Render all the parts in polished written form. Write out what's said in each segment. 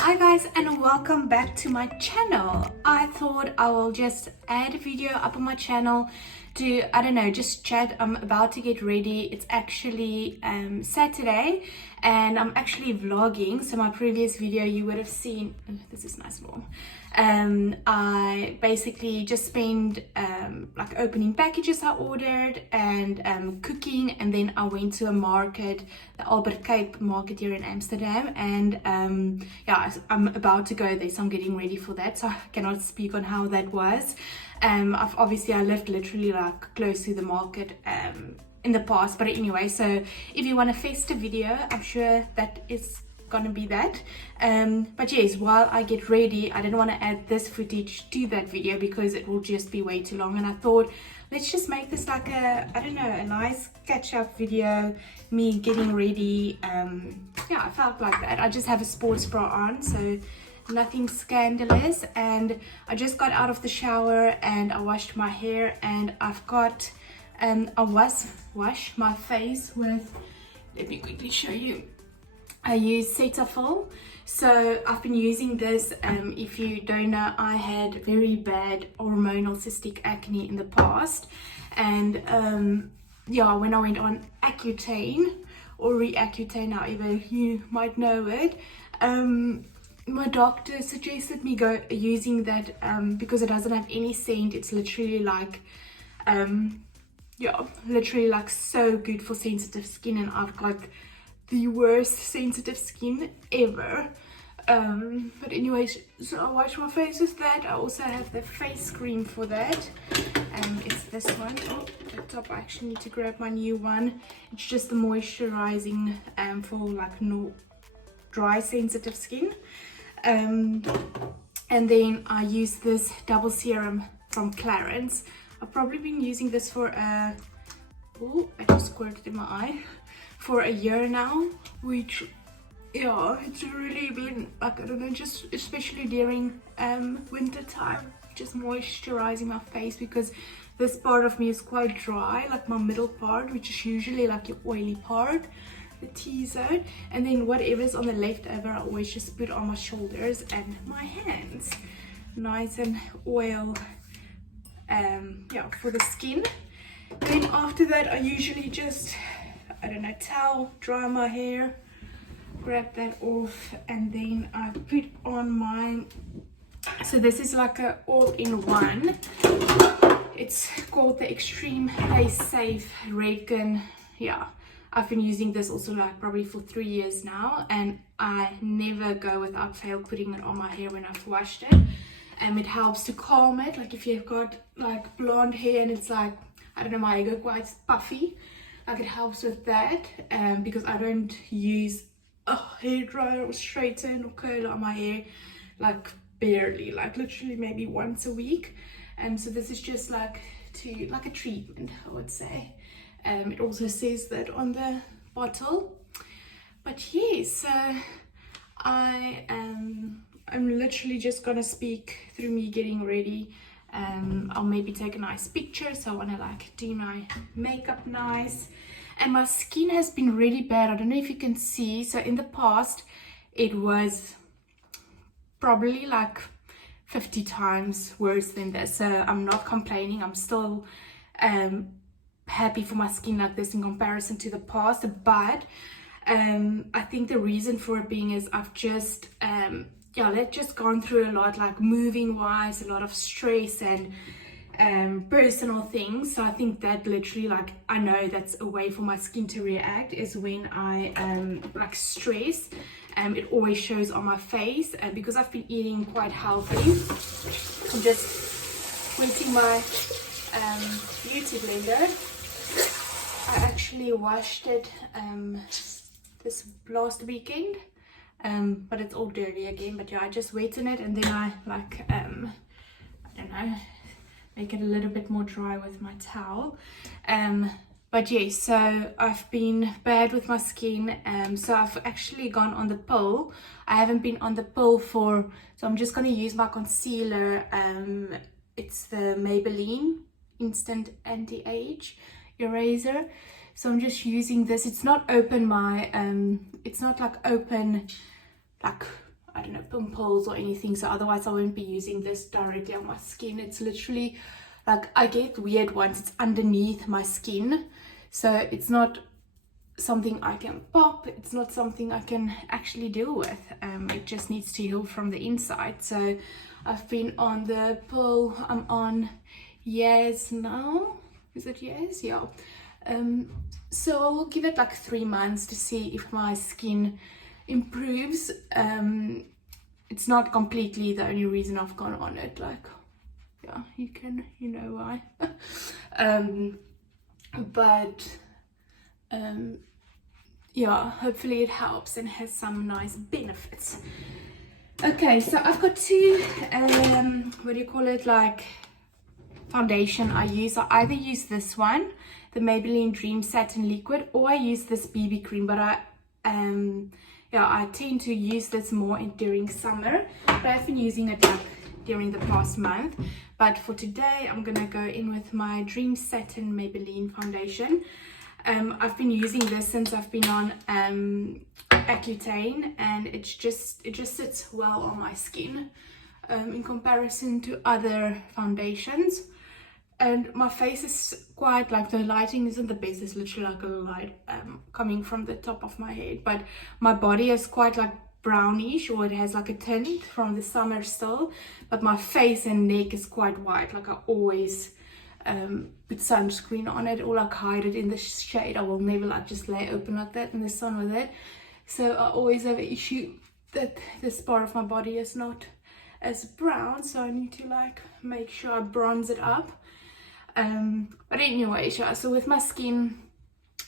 Hi guys, and welcome back to my channel. I thought I will just add a video up on my channel to, I don't know, just chat. I'm about to get ready. It's actually Saturday and I'm actually vlogging. So my previous video you would have seen, this is nice and warm. I basically just spent like opening packages I ordered and cooking, and then I went to a market, the Albert Cape market here in Amsterdam, and yeah, I'm about to go there, so I'm getting ready for that, so I cannot speak on how that was. I lived literally like close to the market in the past, but anyway, so if you want a festive video, I'm sure that is gonna be that. But yes, while I get ready, I didn't want to add this footage to that video because it will just be way too long, and I thought let's just make this like a, I don't know, a nice catch-up video, me getting ready. Yeah, I felt like that. I just have a sports bra on, so nothing scandalous, and I just got out of the shower and I washed my hair, and I've got I wash my face with, let me quickly show you, I use Cetaphil. So I've been using this. If you don't know, I had very bad hormonal cystic acne in the past, and yeah, when I went on Accutane or Reaccutane, however you might know it, my doctor suggested me go using that because it doesn't have any scent. It's literally like yeah, literally like so good for sensitive skin, and I've got the worst sensitive skin ever. But anyways, so I wash my face with that. I also have the face cream for that. It's this one. Oh, at the top, I actually need to grab my new one. It's just the moisturizing for like no dry sensitive skin. And then I use this double serum from Clarins. I've probably been using this for oh, I just squirted in my eye, for a year now, which, yeah, it's really been like, I don't know, just especially during winter time, just moisturizing my face, because this part of me is quite dry, like my middle part, which is usually like your oily part, the T-zone, and then whatever's on the leftover I always just put on my shoulders and my hands, nice and oil, yeah, for the skin. Then after that I usually just, I don't know, towel, dry my hair, grab that off, and then I put on my, so this is like a all-in-one. It's called the Extreme Face Safe Redken. Yeah, I've been using this also like probably for 3 years now, and I never go without fail putting it on my hair when I've washed it. It helps to calm it, like if you've got like blonde hair and it's like, I don't know, my hair go quite puffy, like it helps with that, because I don't use a hairdryer or straighten or curler on my hair, like barely, like literally maybe once a week. So this is just like like a treatment, I would say. It also says that on the bottle. But yeah, so I'm literally just gonna speak through me getting ready. I'll maybe take a nice picture, so I want to like do my makeup nice. And my skin has been really bad. I don't know if you can see. So in the past it was probably like 50 times worse than this, so I'm not complaining. I'm still happy for my skin like this in comparison to the past, but I think the reason for it being is I've just yeah, let's just gone through a lot, like moving wise, a lot of stress and personal things. So I think that literally, like, I know that's a way for my skin to react is when I like stress. It always shows on my face, and because I've been eating quite healthy, I'm just wetting my beauty blender. I actually washed it this last weekend, but it's all dirty again. But yeah, I just wet in it, and then I like I don't know, make it a little bit more dry with my towel. But yeah, so I've been bad with my skin, so I've actually gone on the pill. I haven't been on the pill for, so I'm just going to use my concealer. It's the Maybelline Instant Anti-Age Eraser. So I'm just using this. It's not open my it's not like open, like, I don't know, pimples or anything, so otherwise I won't be using this directly on my skin. It's literally like, I get weird ones, it's underneath my skin, so it's not something I can pop, it's not something I can actually deal with. It just needs to heal from the inside. So I've been on the pill, I'm on years now, is it years? Yeah. So I will give it like 3 months to see if my skin improves. It's not completely the only reason I've gone on it, like, yeah, you know why. But yeah, hopefully it helps and has some nice benefits. Okay, so I've got two what do you call it, like foundation I use. I either use this one, the Maybelline Dream Satin Liquid, or I use this BB cream, but I tend to use this more during summer, but I've been using it like during the past month. But for today I'm gonna go in with my Dream Satin Maybelline foundation. I've been using this since I've been on Accutane, and it just sits well on my skin in comparison to other foundations. And my face is quite, like, the lighting isn't the best, it's literally like a light coming from the top of my head, but my body is quite like brownish, or it has like a tint from the summer still, but my face and neck is quite white. Like, I always put sunscreen on it or like hide it in the shade. I will never like just lay open like that in the sun with it. So I always have an issue that this part of my body is not as brown, so I need to like make sure I bronze it up. But anyway, so with my skin,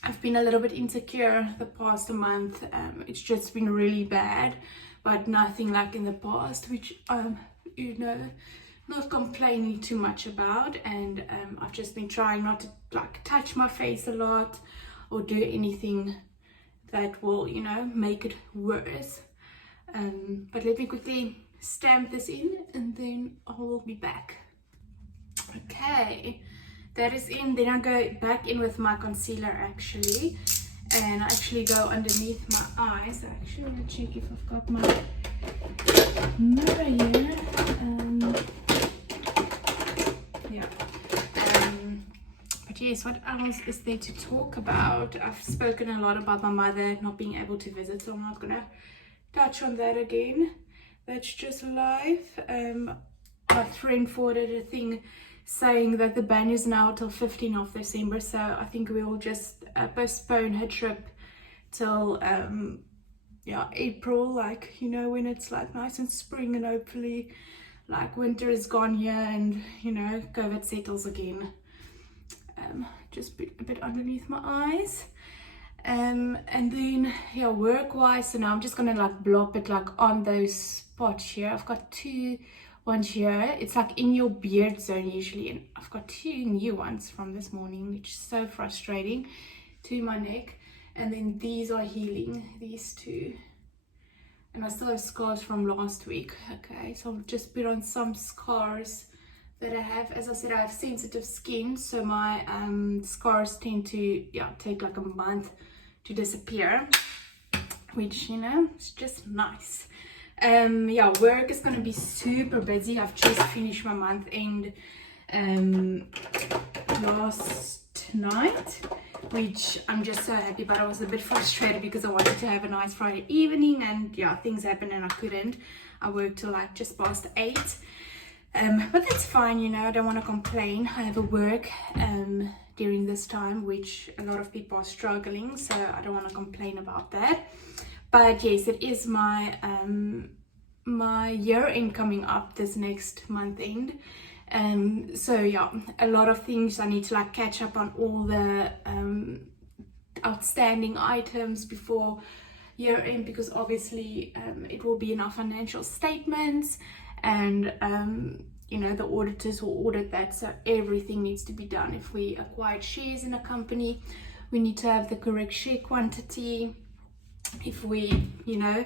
I've been a little bit insecure the past month. It's just been really bad, but nothing like in the past, which you know, not complaining too much about. And I've just been trying not to like touch my face a lot or do anything that will, you know, make it worse. But let me quickly stamp this in and then I will be back. Okay, that is in. Then I go back in with my concealer actually, and I actually go underneath my eyes. I actually want to check if I've got my mirror here. Yeah. But yes, what else is there to talk about? I've spoken a lot about my mother not being able to visit, so I'm not gonna touch on that again. That's just life. My friend forwarded a thing saying that the ban is now till 15th of December, so I think we will just postpone her trip till yeah, April, like, you know, when it's like nice and spring and hopefully like winter is gone here and, you know, COVID settles again. Just put a bit underneath my eyes. And then, yeah, work wise, so now I'm just gonna like block it like on those spots here. I've got ones here, it's like in your beard zone usually, and I've got 2 new ones from this morning, which is so frustrating, to my neck. And then these are healing, these 2, and I still have scars from last week. Okay, so I'll just put on some scars that I have. As I said, I have sensitive skin, so my scars tend to take like a month to disappear, which, you know, it's just nice. Yeah, work is gonna be super busy. I've just finished my month end last night, which I'm just so happy, but I was a bit frustrated because I wanted to have a nice Friday evening, and yeah, things happened and I couldn't. I worked till like just past 8. But that's fine, you know, I don't want to complain. I have a work during this time, which a lot of people are struggling, so I don't want to complain about that. But yes, it is my my year end coming up this next month end. So yeah, a lot of things I need to like catch up on, all the outstanding items before year end, because obviously it will be in our financial statements, and you know, the auditors will audit that, so everything needs to be done. If we acquired shares in a company, we need to have the correct share quantity. If we, you know,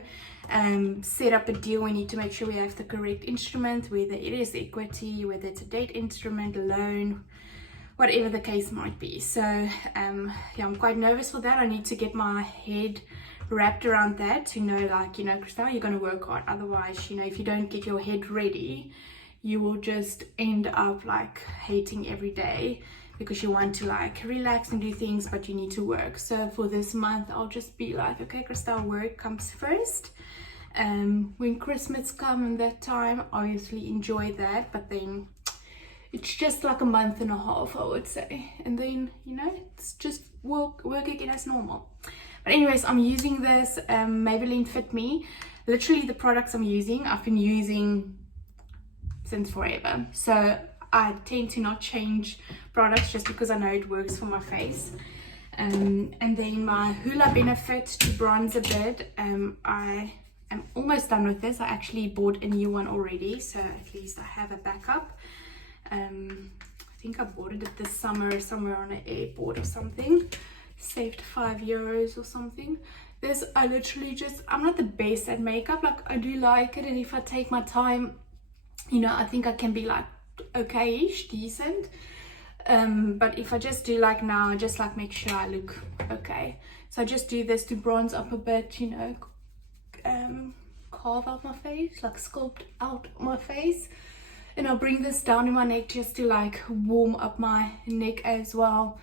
set up a deal, we need to make sure we have the correct instrument, whether it is equity, whether it's a debt instrument, a loan, whatever the case might be. So yeah, I'm quite nervous for that. I need to get my head wrapped around that to know, like, you know, Christelle, you're going to work hard. Otherwise, you know, if you don't get your head ready, you will just end up like hating every day, because you want to like relax and do things, but you need to work. So for this month, I'll just be like, okay, Christelle, work comes first. When Christmas comes and that time, obviously enjoy that, but then it's just like a month and a half, I would say, and then, you know, it's just work again as normal. But anyways, I'm using this Maybelline Fit Me. Literally the products I'm using, I've been using since forever, so I tend to not change products just because I know it works for my face. And then my Hula Benefit to bronze a bit. I am almost done with this. I actually bought a new one already, so at least I have a backup. I think I bought it this summer somewhere on an airport or something. Saved €5 or something. This, I literally just, I'm not the best at makeup. Like, I do like it, and if I take my time, you know, I think I can be like okay-ish, decent. But if I just do like now, I just like make sure I look okay. So I just do this to bronze up a bit, you know, carve out my face, like sculpt out my face. And I'll bring this down in my neck just to like warm up my neck as well.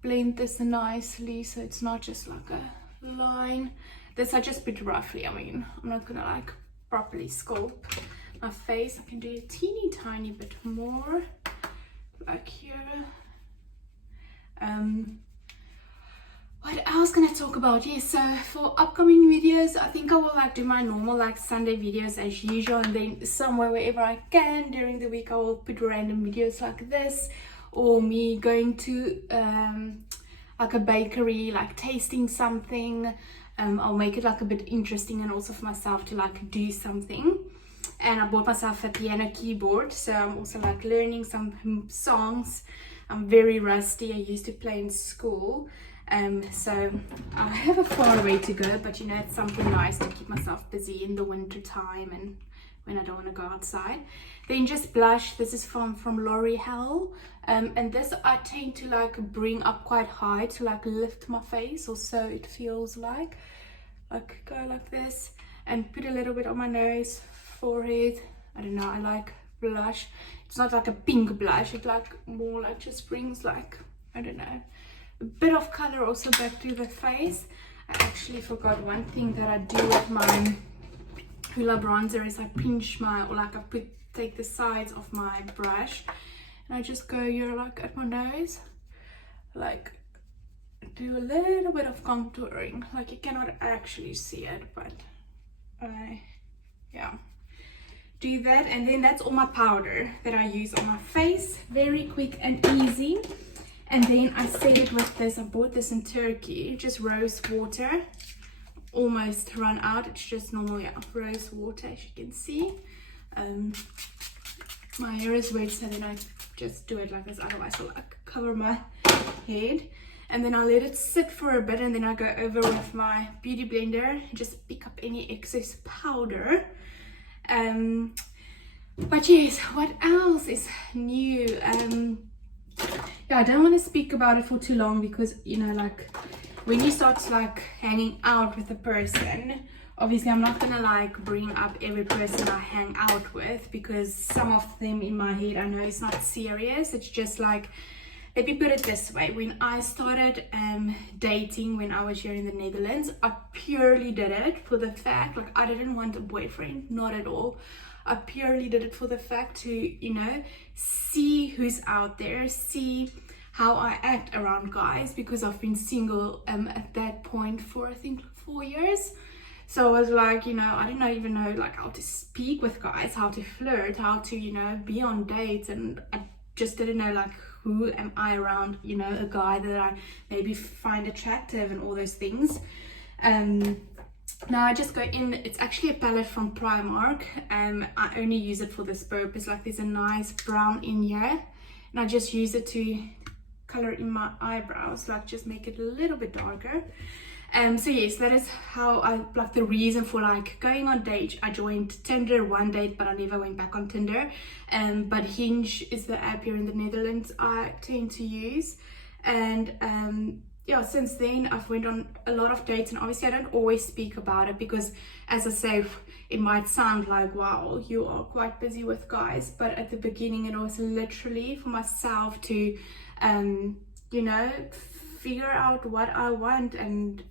Blend this nicely so it's not just like a line. This I just put roughly. I mean, I'm not gonna like properly sculpt my face. I can do a teeny tiny bit more, like here. What else can I talk about? Yes, so for upcoming videos, I think I will like do my normal like Sunday videos as usual, and then somewhere wherever I can during the week I will put random videos like this, or me going to like a bakery, like tasting something. I'll make it like a bit interesting, and also for myself to like do something. And I bought myself a piano keyboard, so I'm also like learning some songs. I'm very rusty. I used to play in school, so I have a far way to go, but you know, it's something nice to keep myself busy in the winter time and when I don't want to go outside. Then just blush. This is from L'Oreal, and this I tend to like bring up quite high to like lift my face, or so it feels like go like this and put a little bit on my nose, forehead. I don't know, I like blush. It's not like a pink blush, it like more like just brings like, I don't know, a bit of color also back to the face. I actually forgot one thing that I do with my Hula bronzer is I pinch my, or like I take the sides of my brush and I just go here like at my nose, like do a little bit of contouring. Like, you cannot actually see it, but yeah, do that. And then that's all my powder that I use on my face, very quick and easy. And then I set it with this. I bought this in Turkey, just rose water. Almost run out. It's just normal, yeah, rose water, as you can see. My hair is wet, so then I just do it like this, otherwise I'll like cover my head. And then I let it sit for a bit, and then I go over with my beauty blender, just pick up any excess powder. But yes, what else is new? Yeah, I don't want to speak about it for too long, because you know, like when you start like hanging out with a person, obviously I'm not gonna like bring up every person I hang out with, because some of them in my head I know it's not serious. It's just like, let me put it this way, when I started dating when I was here in the Netherlands, I purely did it for the fact, like, I didn't want a boyfriend, not at all. I purely did it for the fact to, you know, see who's out there, see how I act around guys, because I've been single at that point for I think 4 years. So I was like, you know, I didn't even know like how to speak with guys, how to flirt, how to, you know, be on dates, and I just didn't know like, who am I around, you know, a guy that I maybe find attractive and all those things. Now I just go in, it's actually a palette from Primark. I only use it for this purpose. Like, there's a nice brown in here, and I just use it to color in my eyebrows, like just make it a little bit darker. So yes, that is how I, like, the reason for like going on dates. I joined Tinder one date, but I never went back on Tinder. But Hinge is the app here in the Netherlands I tend to use. And yeah, since then I've went on a lot of dates, and obviously I don't always speak about it because, as I say, it might sound like, wow, you are quite busy with guys, but at the beginning it was literally for myself to you know, figure out what I want. And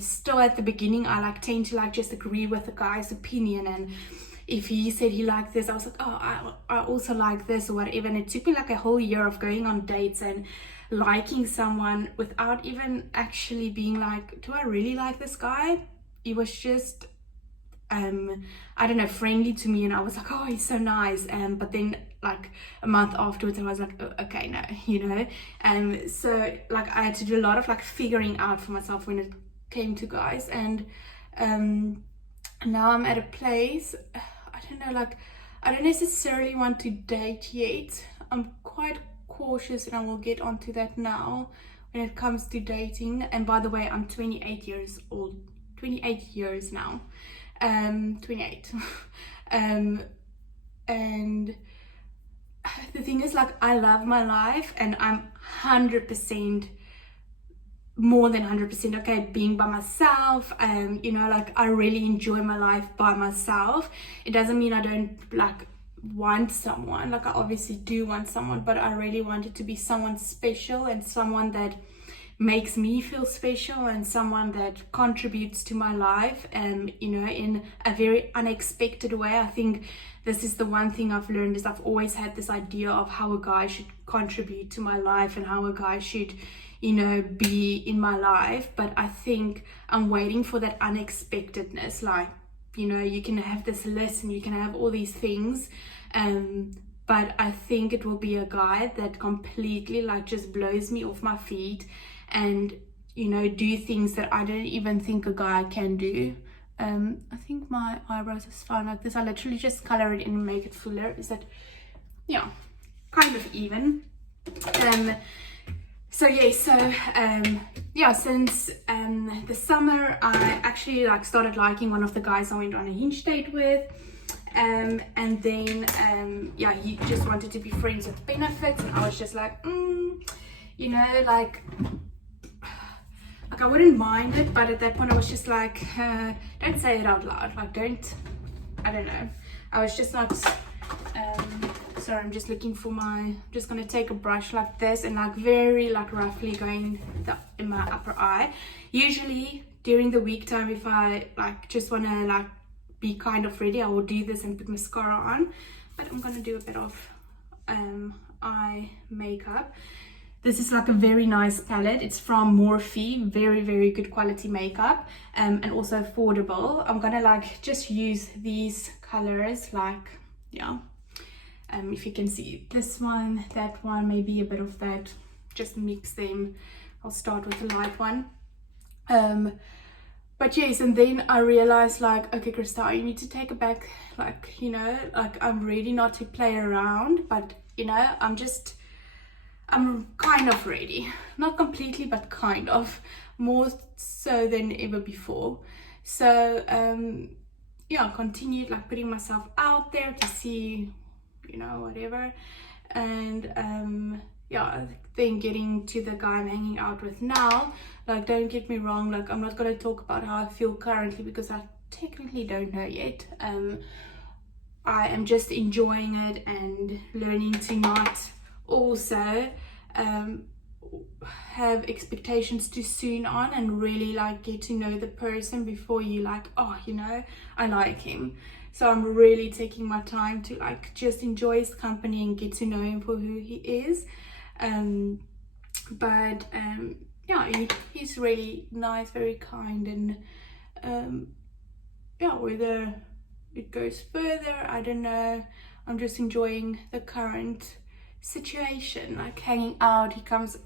still at the beginning I like tend to like just agree with the guy's opinion, and if he said he liked this, I was like, oh, I also like this or whatever. And it took me like a whole year of going on dates and liking someone without even actually being like, do I really like this guy? He was just I don't know, friendly to me, and I was like, oh, he's so nice. But then like a month afterwards I was like, oh, okay, no, you know. So like I had to do a lot of like figuring out for myself when it came to guys. And now I'm at a place, I don't know, like I don't necessarily want to date yet. I'm quite cautious, and I will get onto that now when it comes to dating. And by the way, I'm 28 years old, 28 years now, 28. And the thing is, like, I love my life, and I'm 100%, more than 100% okay being by myself. You know, like I really enjoy my life by myself. It doesn't mean I don't like want someone, like I obviously do want someone, but I really want it to be someone special, and someone that makes me feel special, and someone that contributes to my life, and you know, in a very unexpected way. I think this is the one thing I've learned, is I've always had this idea of how a guy should contribute to my life and how a guy should, you know, be in my life. But I think I'm waiting for that unexpectedness. Like, you know, you can have this list and you can have all these things, but I think it will be a guy that completely like just blows me off my feet, and you know, do things that I don't even think a guy can do. I think my eyebrows is fine like this. I literally just color it in and make it fuller. Is that, yeah, kind of even. So yeah, so yeah, since the summer I actually like started liking one of the guys I went on a hinge date with, and then yeah, he just wanted to be friends with benefits, and I was just like, you know, like I wouldn't mind it, but at that point I was just like, don't say it out loud, like don't, I don't know, I was just not sorry, I'm just looking for my, just gonna take a brush like this and like very like roughly going in my upper eye. Usually during the week time, if I like just want to like be kind of ready, I will do this and put mascara on, but I'm gonna do a bit of eye makeup. This is like a very nice palette. It's from Morphe, very good quality makeup, and also affordable. I'm gonna like just use these colors, like, yeah, if you can see this one, that one, maybe a bit of that, just mix them. I'll start with the light one. But yes, and then I realized like, okay, Krista, you need to take it back, like, you know, like I'm ready not to play around, but you know, I'm kind of ready, not completely, but kind of, more so than ever before. So yeah, I continued like putting myself out there to see, you know, whatever. And yeah, then getting to the guy I'm hanging out with now, like, don't get me wrong, like I'm not going to talk about how I feel currently because I technically don't know yet. I am just enjoying it and learning to not also have expectations too soon on, and really like get to know the person before you like, oh, you know, I like him. So I'm really taking my time to like just enjoy his company and get to know him for who he is. But yeah, he's really nice, very kind, and yeah, whether it goes further, I don't know. I'm just enjoying the current situation, like hanging out. He comes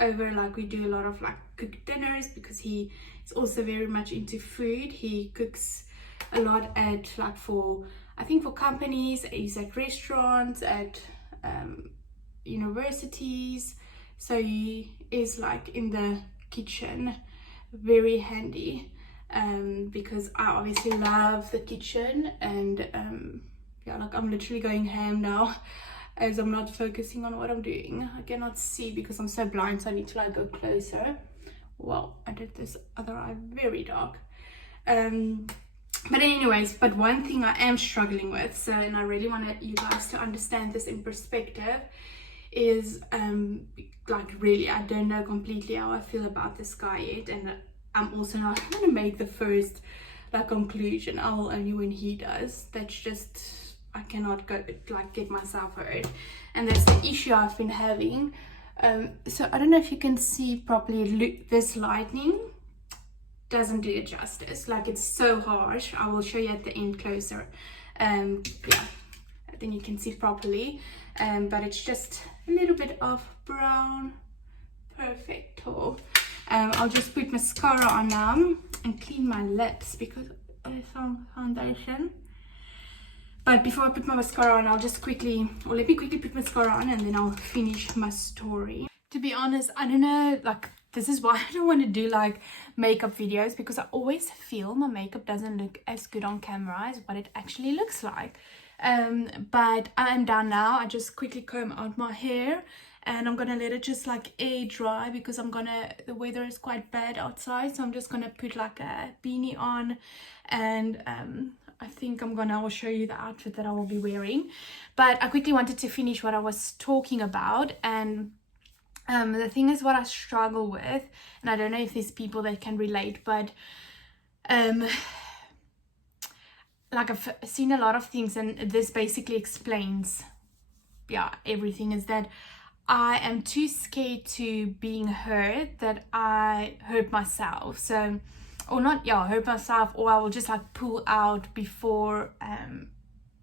over, like we do a lot of like cooked dinners because he is also very much into food. He cooks a lot at like for, I think for companies, he's at restaurants, at universities, so he is like in the kitchen, very handy, because I obviously love the kitchen. And yeah, like I'm literally going ham now. as I'm not focusing on what I'm doing. I cannot see because I'm so blind, so I need to like go closer. Well, I did this other eye very dark. But anyways, but one thing I am struggling with, so, and I really want you guys to understand this in perspective, is like really I don't know completely how I feel about this guy yet, and I'm also not going to make the first like conclusion. I will only when he does. That's just, I cannot go like get myself hurt, and that's the issue I've been having. So I don't know if you can see properly. Look, this lightning doesn't do it justice. Like, it's so harsh. I will show you at the end closer. Yeah, then you can see properly. But it's just a little bit of brown. Perfecto. I'll just put mascara on now and clean my lips because there's some foundation. But before I put my mascara on, I'll just quickly, or let me quickly put mascara on and then I'll finish my story. To be honest, I don't know, like, this is why I don't want to do like makeup videos, because I always feel my makeup doesn't look as good on camera as what it actually looks like. But I'm done now. I just quickly comb out my hair and I'm gonna let it just like air dry because the weather is quite bad outside, so I'm just gonna put like a beanie on, and I think I'll show you the outfit that I will be wearing. But I quickly wanted to finish what I was talking about, and the thing is what I struggle with, and I don't know if there's people that can relate, but like I've seen a lot of things, and this basically explains, yeah, everything, is that I am too scared to being hurt that I hurt myself. So, or not, yeah, hurt myself, or I will just like pull out before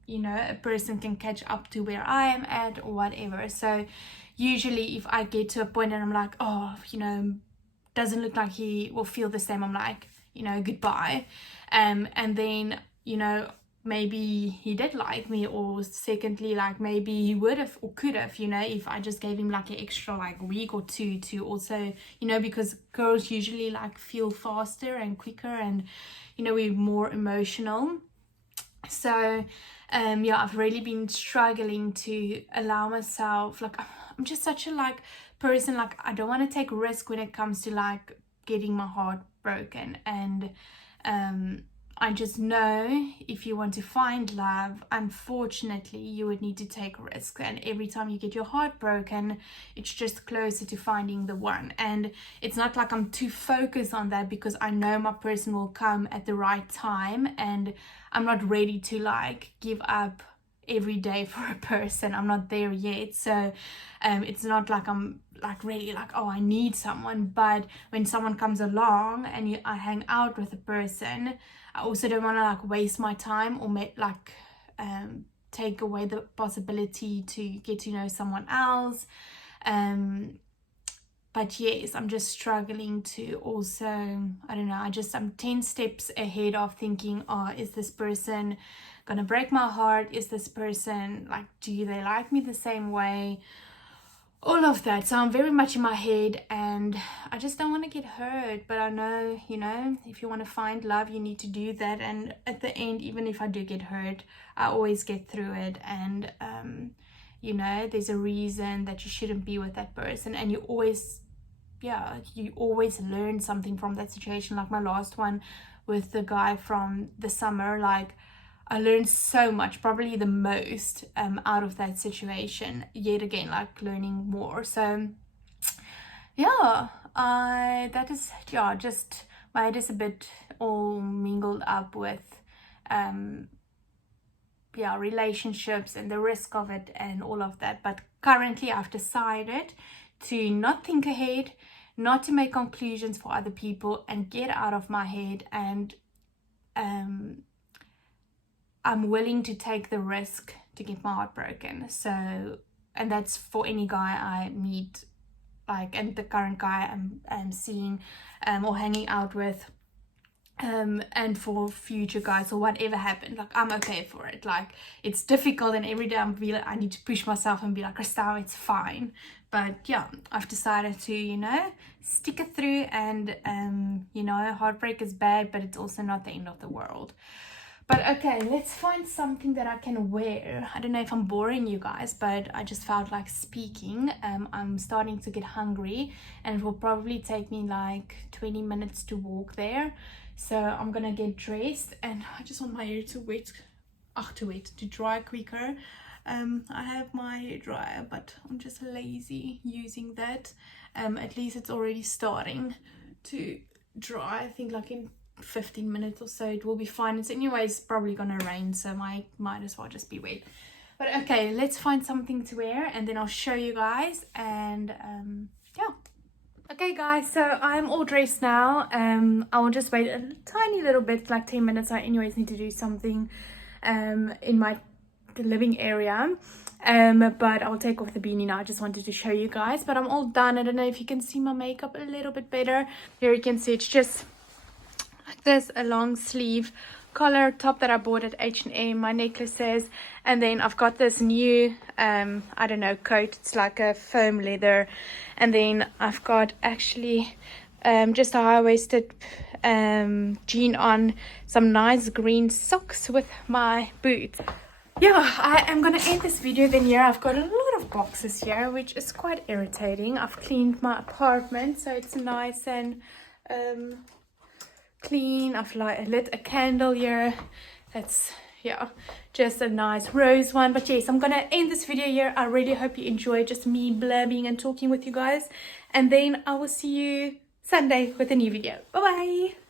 you know, a person can catch up to where I am at or whatever. So usually if I get to a point and I'm like, oh, you know, doesn't look like he will feel the same, I'm like, you know, goodbye. And then, you know, maybe he did like me, or secondly, like maybe he would have or could have, you know, if I just gave him like an extra like week or two to also, you know, because girls usually like feel faster and quicker, and, you know, we're more emotional. So yeah, I've really been struggling to allow myself, like, I'm just such a like person, like I don't want to take risk when it comes to like getting my heart broken. And I just know if you want to find love, unfortunately, you would need to take risks. And every time you get your heart broken, it's just closer to finding the one. And it's not like I'm too focused on that, because I know my person will come at the right time, and I'm not ready to like give up every day for a person. I'm not there yet. So it's not like I'm like really like, oh, I need someone. But when someone comes along and I hang out with a person, I also don't want to like waste my time or take away the possibility to get to know someone else. But yes, I'm just struggling to also, I don't know, I'm 10 steps ahead of thinking, oh, is this person gonna break my heart? Is this person, like, do they like me the same way? All of that. So I'm very much in my head, and I just don't want to get hurt. But I know, you know, if you want to find love, you need to do that. And at the end, even if I do get hurt, I always get through it. And you know, there's a reason that you shouldn't be with that person, and you always learn something from that situation. Like my last one with the guy from the summer, like I learned so much, probably the most out of that situation, yet again, like learning more. So yeah, that is, yeah, just my head is a bit all mingled up with relationships and the risk of it and all of that. But currently I've decided to not think ahead, not to make conclusions for other people, and get out of my head. And I'm willing to take the risk to get my heart broken. So, and that's for any guy I meet, like, and the current guy I'm seeing or hanging out with, and for future guys or whatever happened, like I'm okay for it. Like, it's difficult, and every day I need to push myself and be like, Christelle, it's fine. But yeah, I've decided to, you know, stick it through. And you know, heartbreak is bad, but it's also not the end of the world. But okay, let's find something that I can wear. I don't know if I'm boring you guys, but I just felt like speaking. I'm starting to get hungry, and it will probably take me like 20 minutes to walk there. So I'm gonna get dressed, and I just want my hair to dry quicker. I have my hair dryer, but I'm just lazy using that. At least it's already starting to dry. I think like in 15 minutes or so it will be fine. It's anyways probably gonna rain, so might as well just be wet. But okay, let's find something to wear and then I'll show you guys. And yeah. Okay guys, so I'm all dressed now. I will just wait a tiny little bit, like 10 minutes. I anyways need to do something in my living area, but I'll take off the beanie now. I just wanted to show you guys, but I'm all done. I don't know if you can see my makeup a little bit better. Here you can see it's just like this, a long sleeve collar top that I bought at H&M, my necklaces, and then I've got this new I don't know, coat. It's like a foam leather, and then I've got actually just a high-waisted jean on, some nice green socks with my boots. Yeah, I am gonna end this video then. Here I've got a lot of boxes here, which is quite irritating. I've cleaned my apartment so it's nice and clean. I've lit a candle here. That's, yeah, just a nice rose one. But yes, I'm gonna end this video here. I really hope you enjoyed just me blabbing and talking with you guys, and then I will see you Sunday with a new video. Bye bye.